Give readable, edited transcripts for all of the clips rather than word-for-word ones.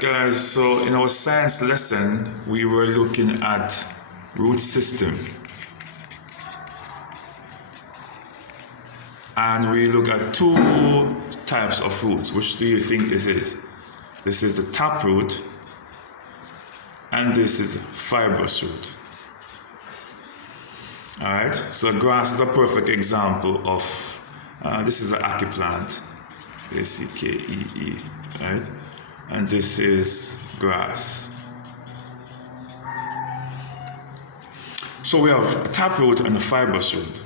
guys, so in our science lesson, we were looking at root system. And we look at two types of roots. Which do you think this is? This is the taproot, and this is the fibrous root. Alright, so grass is a perfect example of, this is an ackee plant, A-C-K-E-E, right? And this is grass. So we have a taproot and a fibrous root.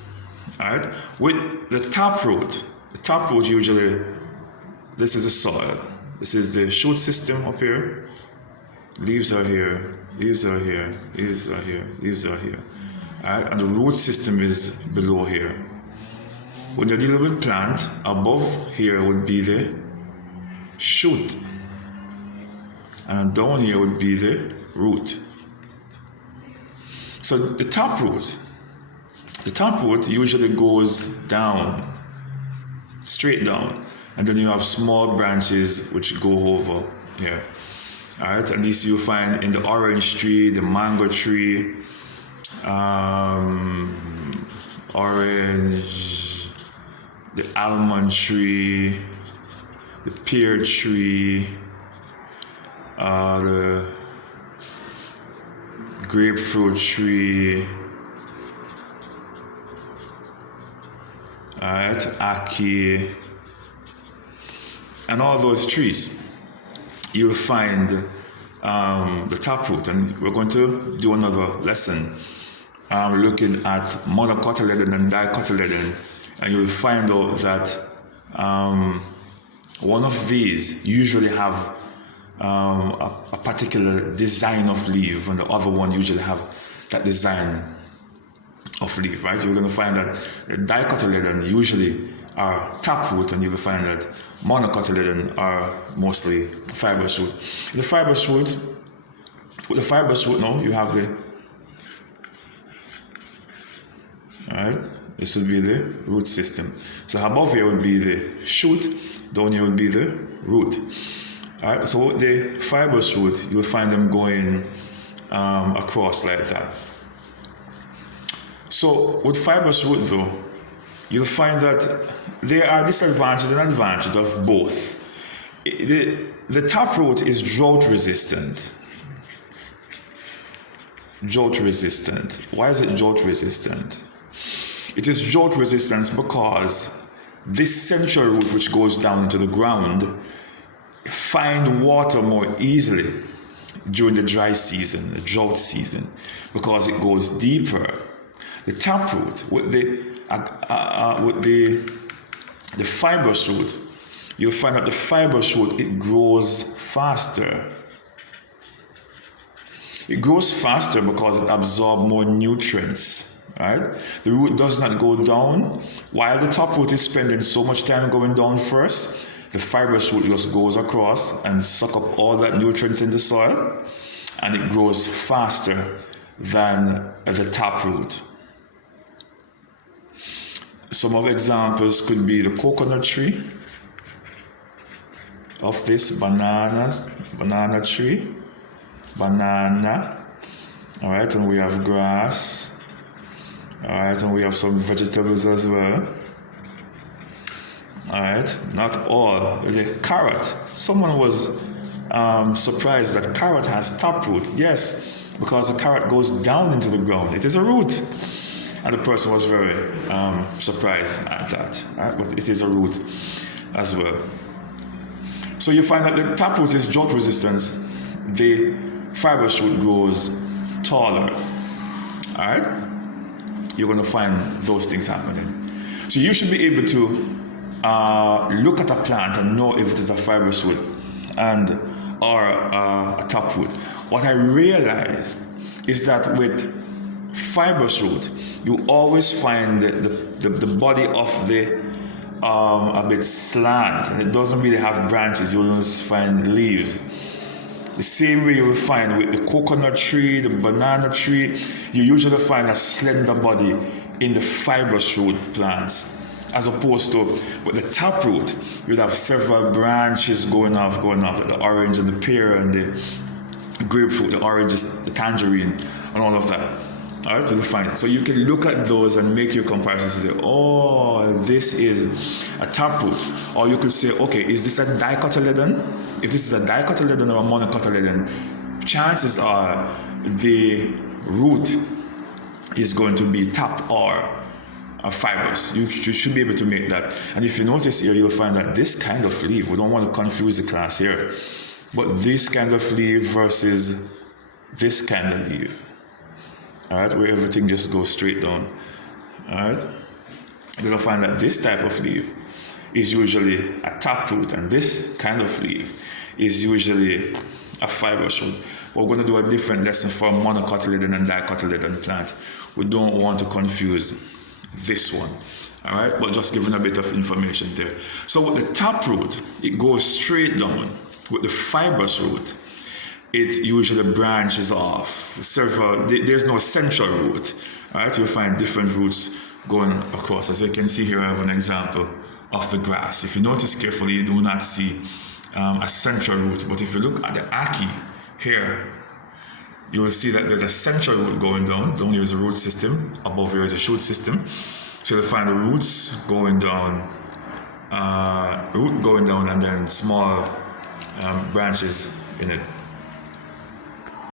Alright, with the taproot usually, this is the soil. This is the shoot system up here. Leaves are here, leaves are here, leaves are here, leaves are here. Alright, and the root system is below here. When you're dealing with plant, above here would be the shoot. And down here would be the root. So the taproot usually goes down, straight down, and then you have small branches which go over here. Alright, and this you'll find in the orange tree, the mango tree, orange, the almond tree, the pear tree, the grapefruit tree, alright, ackee, and all those trees. You'll find the taproot, and we're going to do another lesson looking at monocotyledon and dicotyledon, and you'll find out that one of these usually have a particular design of leaf, and the other one usually have that design of leaf, right? You're going to find that the dicotyledon usually are taproot, and you'll find that monocotyledon are mostly fibrous root. The fibrous root, with the fibrous root now, you have the, alright, this would be the root system. So above here would be the shoot, down here would be the root. Alright, so with the fibrous root, you'll find them going across like that. So with fibrous root though, you'll find that there are disadvantages and advantages of both. The taproot is drought resistant. Drought resistant. Why is it drought resistant? It is drought resistant because this central root, which goes down into the ground, find water more easily during the dry season, the drought season, because it goes deeper. The taproot with the fibrous root, you'll find that the fibrous root, it grows faster. It grows faster because it absorbs more nutrients, right? The root does not go down. While the taproot is spending so much time going down first, the fibrous root just goes across and suck up all that nutrients in the soil, and it grows faster than the taproot. Some of the examples could be the coconut tree, of this banana tree, banana, all right, and we have grass, all right, and we have some vegetables as well, all right, not all. The carrot, someone was surprised that carrot has taproot. Yes, because the carrot goes down into the ground. It is a root. And the person was very surprised at that, right? But it is a root as well. So you find that the taproot is drought resistant. The fibrous root grows taller. All right? You're going to find those things happening. So you should be able to look at a plant and know if it is a fibrous root or a taproot. What I realized is that with fibrous root, you always find the body of the a bit slant, and it doesn't really have branches. You will just find leaves. The same way you will find with the coconut tree, the banana tree, you usually find a slender body in the fibrous root plants. as opposed to with the taproot, you'd have several branches going off, like the orange and the pear and the grapefruit, the oranges, the tangerine, and all of that. All right, you'll find it. So you can look at those and make your comparisons and say, oh, this is a taproot. Or you could say, okay, is this a dicotyledon? If this is a dicotyledon or a monocotyledon, chances are the root is going to be tap or fibrous. You should be able to make that. And if you notice here, you'll find that this kind of leaf, we don't want to confuse the class here, but this kind of leaf versus this kind of leaf. All right, where everything just goes straight down. All right, you're gonna find that this type of leaf is usually a taproot, and this kind of leaf is usually a fibrous root. We're going to do a different lesson for monocotyledon and dicotyledon plant. We don't want to confuse this one. All right, but just giving a bit of information there. So with the taproot, it goes straight down. With the fibrous root, it usually branches off. There's no central root. All right, you'll find different roots going across. As you can see here, I have an example of the grass. If you notice carefully, you do not see a central root. But if you look at the ackee here, you will see that there's a central root going down. Down here is a root system. Above here is a shoot system. So you'll find the roots going down, root going down, and then small branches in it.